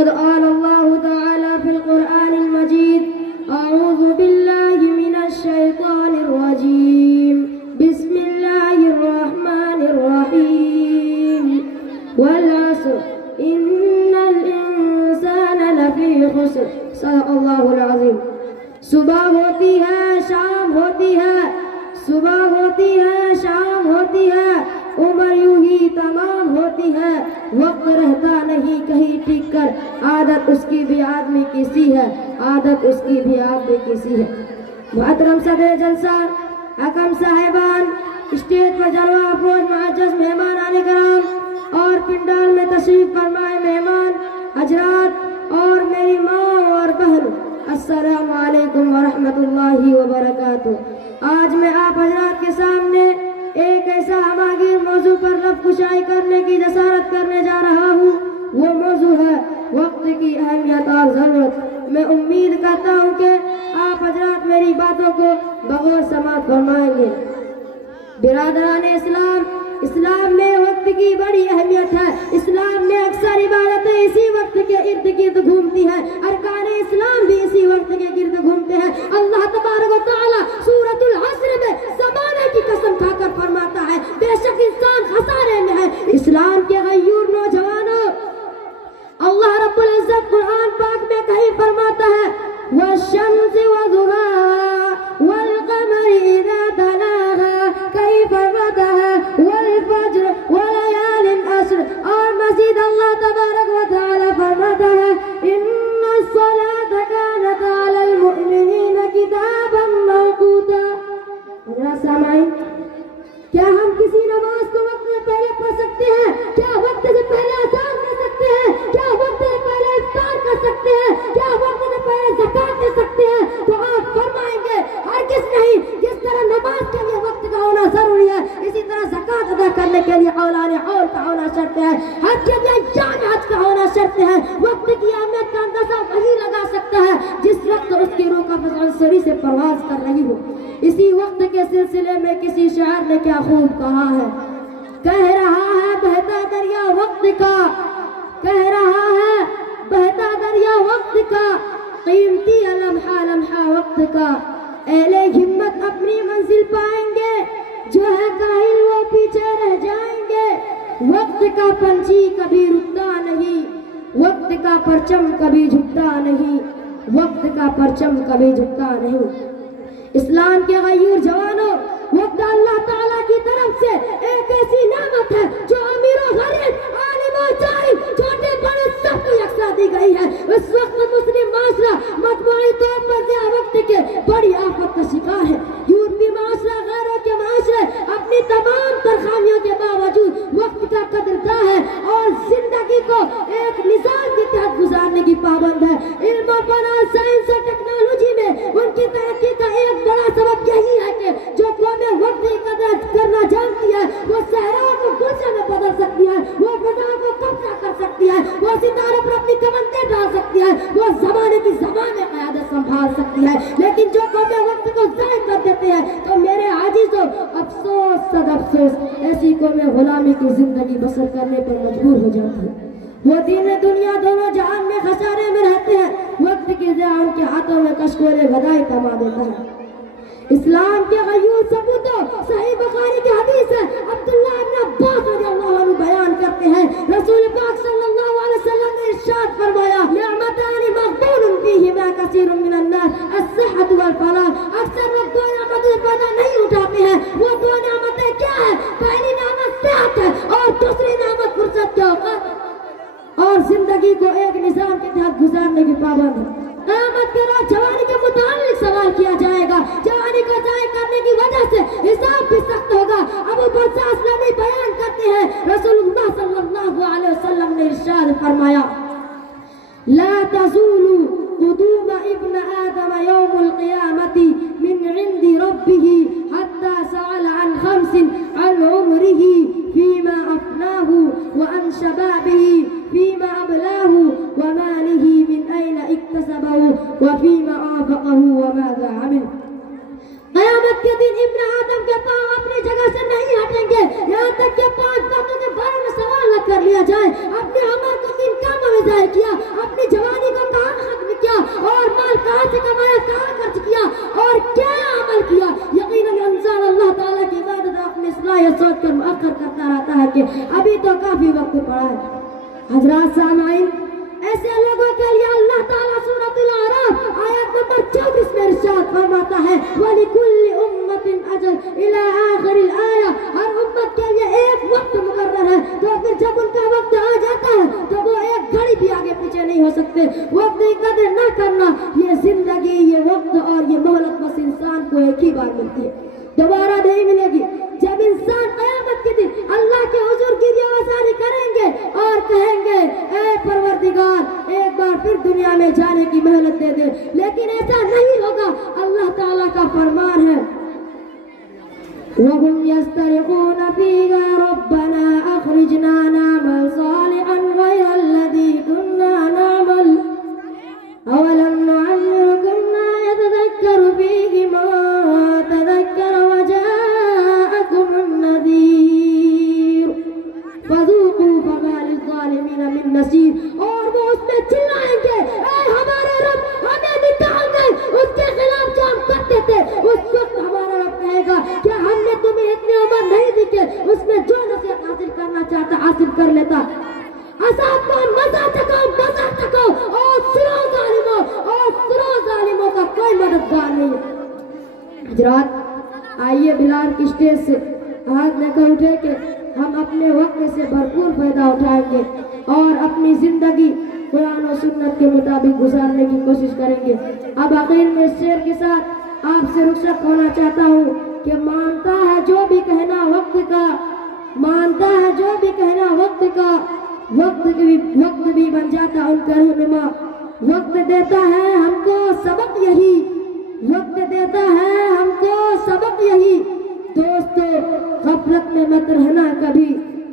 وقد قال الله تعالى في القرآن المجيد أعوذ بالله من الشيطان الرجيم بسم الله الرحمن الرحيم والعصر إن الإنسان لفي خسر صدق الله العظيم. صبح ہوتی ہے شام ہوتی ہے، صبح ہوتی ہے شام ہوتی ہے، عمر یوں ہی تمام ہوتی ہے، وقت رہتا نہیں کہیں ٹک کر، عادت اس کی بھی آدمی کی سی ہے، عادت اس کی بھی آدمی کی سی ہے. محترم صدر جلسہ، حکم صاحبان، اسٹیج پر جلوہ افروز معزز مہمان کرام اور پنڈال میں تشریف فرمائے مہمان حضرات اور میری ماں اور بہن، السلام علیکم ورحمۃ اللہ وبرکاتہ. آج میں آپ حضرات کے سامنے ایک ایسا ہماگیر موضوع پر لب کشائی کرنے کی جسارت کرنے جا رہا ہوں. وہ موضوع ہے وقت کی اہمیت اور ضرورت. میں امید کرتا ہوں کہ آپ حضرات میری باتوں کو بغور سماعت فرمائیں گے. برادران اسلام میں وقت کی بڑی اہمیت ہے. اسلام میں اکثر عبادتیں اسی وقت کے ارد گرد گھومتی ہیں، ارکان اسلام بھی اسی وقت کے گرد گھومتے ہیں. اللہ تبارک و تعالی سورۃ العصر میں زمانے کی قسم کھا کر فرماتا ہے بے شک انسان خسارے میں ہے. اسلام کے غیور نوجوانوں، اللہ رب العزت قرآن پاک میں کہیں فرماتا ہے والشمس وضحاها والقمر اذا تلاها، کہیں فرماتا ہے والفجر وليال عشر، اور مزید اللہ تبارک و تعالی فرماتا ہے ان الصلاة كانت على المؤمنين كتابا موقوتا. حضرات سامعین، کیا ہم کسی نماز کو وقت سے پہلے پڑھ سکتے ہیں؟ کیا وقت سے پہلے اذان دے سکتے ہیں؟ کیا وقت سے پہلے افطار کر سکتے ہیں؟ کیا وقت سے پہلے زکات دے سکتے ہیں؟ تو آپ فرمائیں گے ہرگز نہیں. جس طرح نماز کے لیے وقت کا ہونا ضروری ہے، اسی طرح زکات ادا کرنے کے لیے اولان حول کا ہونا شرط ہے. حج کے لیے ایام حج کا ہونا شرط ہے. وقت کی اہمیت کا اندازہ وہی لگا سکتا ہے جس وقت اس کی روح قبض سری سے پرواز کر رہی ہو. اسی وقت کے سلسلے میں کسی شاعر نے کیا خوب کہا ہے، کہہ رہا ہے بہتا دریا وقت کا، کہہ رہا ہے بہتا دریا وقت کا، قیمتی لمحہ لمحہ وقت کا. اہل ہمت اپنی منزل پائیں گے، جو ہے کاہل وہ پیچھے رہ جائیں گے. وقت کا پنچھی کبھی رکتا نہیں، وقت کا پرچم کبھی جھکتا نہیں، وقت کا پرچم کبھی جھکتا نہیں. اسلام کے غیور جوانوں، وقت اللہ تعالیٰ کی طرف سے ایک ایسی نعمت ہے جو امیر و غریب، عالم و جاہل، چھوٹے بڑے سب کو یکساں دی گئی ہے. اس وقت مسلم معاشرہ مجموعی طور پر ضیاع وقت کے بڑی آفت کا شکار ہے. یورپی معاشرہ غیروں کے معاشرے اپنی تمام ترخامیوں کے باوجود وقت کا قدرداں ہے اور زندگی کو ایک نظام کے تحت گزارنے کی پابند ہے. علم و فن، سائنس اور ٹیکنالوجی میں ان کی ترقی کا ایک بڑا سبب یہی ہے کہ جو قومیں وقت کی قدر کرنا جانتی ہے وہ صحراؤں کو گلشن میں بدل سکتی ہے، وہ فضاؤں کو قبضہ کر سکتی ہے، وہ ستاروں پر اپنی کمندیں ڈال سکتی ہے، وہ زمانے کی زبان میں قیادت سنبھال سکتی ہے. لیکن جو قومیں وقت کو ضائع کر دیتے ہیں تو میرے عاجزوں، افسوس صد افسوس، ایسی قومیں غلامی کی زندگی بسر کرنے پر مجبور ہو جاتی ہیں. وہ دین دنیا دونوں جہان میں خسارے میں رہتے ہیں. وقت کی ضیاع ان کے ہاتھوں میں کشکول غدائی کما دیتا ہے. اسلام کے غیور ثبوتوں، صحیح بخاری کی حدیث ہے، عبداللہ ابن عباس رضی اللہ عنہ بیان کرتے ہیں رسول پاک صلی اللہ علیہ وسلم نے ارشاد فرمایا نعمتان مغبون فیہما کثیر من الناس الصحۃ والفلاح. اکثر لوگ دو نعمتوں کا فائدہ نہیں اٹھاتے ہیں. وہ دو نعمتیں کیا ہیں؟ پہلی نعمت صحت ہے اور دوسری نعمت فرصت کے اوقات اور زندگی کو ایک نظام کے تحت گزارنے کی پابند ہے. قیامت کے روز جوانی کے متعلق سوال کیا جائے گا. جوانی کو ضائع کرنے کی وجہ سے حساب بھی سخت ہوگا. ابو برزہ اسلمی بیان کرتے ہیں رسول اللہ صلی اللہ علیہ وسلم نے ارشاد فرمایا لا تزول قدوم ابن آدم يوم القيامة من عند ربه حتى سأل عن خمس عن عمره فيما أفناه وعن شبابه فيما أبلاه وماله من أين اكتسبه وفيما أنفقه وماذا عمل. قیامت کے دن ابن آدم کے پاؤں اپنی جگہ سے نہیں ہٹیں گے یہاں تک کہ 5 باتوں کے بارے میں سوال نہ کر لیا جائے. اپنے عمر کو کن کاموں میں ضائع کیا، اپنی جوانی کو کہاں ختم کیا اور مال کہاں سے کمایا, کہاں خرچ کیا اور کیا عمل کیا. یقیناً انسان اللہ تعالیٰ کی عبادت اپنے اصلاح یہ سوچ کر مؤخر کرتا رہتا ہے کہ ابھی تو کافی وقت پڑا ہے. حضرات سامعین, ایسے لوگوں کے لیے اللہ تعالیٰ سورۃ الاعراف آیت نمبر 24 میں ارشاد فرماتا ہے وَلِكُلِّ أُمَّةٍ أَجَلٌ إِلَىٰ آخِرِ الْآيَةِ. ہر امت کے لیے ایک وقت مقرر ہے, تو پھر جب ان کا وقت آ جاتا ہے تو وہ ایک گھڑی بھی آگے پیچھے نہیں ہو سکتے. وقت کی قدر نہ کرنا, یہ زندگی, یہ وقت اور یہ مہلت بس انسان کو ایک ہی بار ملتی ہے, دوبارہ نہیں ملے گی. جب انسان قیامت کے دن اللہ کے حضور کی ریاضاری کریں گے اور کہیں گے اے پروردگار ایک بار پھر دنیا میں جانے کی مہلت دے دے, لیکن ایسا نہیں ہوگا. اللہ تعالیٰ کا فرمان ہے وَهُمْ يَسْتَرِخُونَ فِيهَا رَبَّنَا أَخْرِجْنَا نَعْمَلْ صَالِحًا غَيْرَ الَّذِي كُنَّا نَعْمَلُ أَوَلَمْ نُعَمِّرْكُم مَّا يَتَذَكَّرُ فِيهِ مَن تَذَكَّرَ وَجَاءَكُمُ النَّذِيرُ فَذُوقُوا فَمَا لِلظَّالِمِينَ مِن نَّصِيرٍ. اور وہ اس میں چلائیں گے اے ہمارے رب ہمیں نکال دے, اس کے خلاف جو ہم کرتے تھے. اس وقت ہمارا رب کہے گا کیا ہم نے تمہیں اتنی عمر نہیں دی کہ اس میں جو نصیحت حاصل کرنا چاہتا حاصل کر لیتا. عذاب کو مزہ چکو اور سنو ظالموں کا کوئی مددگار نہیں. حضرات آئیے بلال کی اسٹیج سے ہاتھ لے کر اٹھے کہ ہم اپنے وقت سے بھرپور فائدہ اٹھائیں گے اور اپنی زندگی قرآن و سنت کے مطابق گزارنے کی کوشش کریں گے. اب آخر میں اس شعر کے ساتھ آپ سے رخصت ہونا چاہتا ہوں کہ مانتا ہے جو بھی کہنا وقت کا, مانتا ہے جو بھی کہنا وقت کا, وقت بھی بن جاتا ان کا رہنما. وقت دیتا ہے ہم کو سبق یہی, وقت دیتا ہے ہم کو سبق یہی. دوستو غفلت میں مت رہنا کبھی,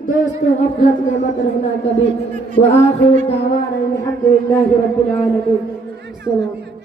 دوستو غفلت میں مت رہنا کبھی. وآخر دعوانا الحمد للہ رب العالمین. السلام.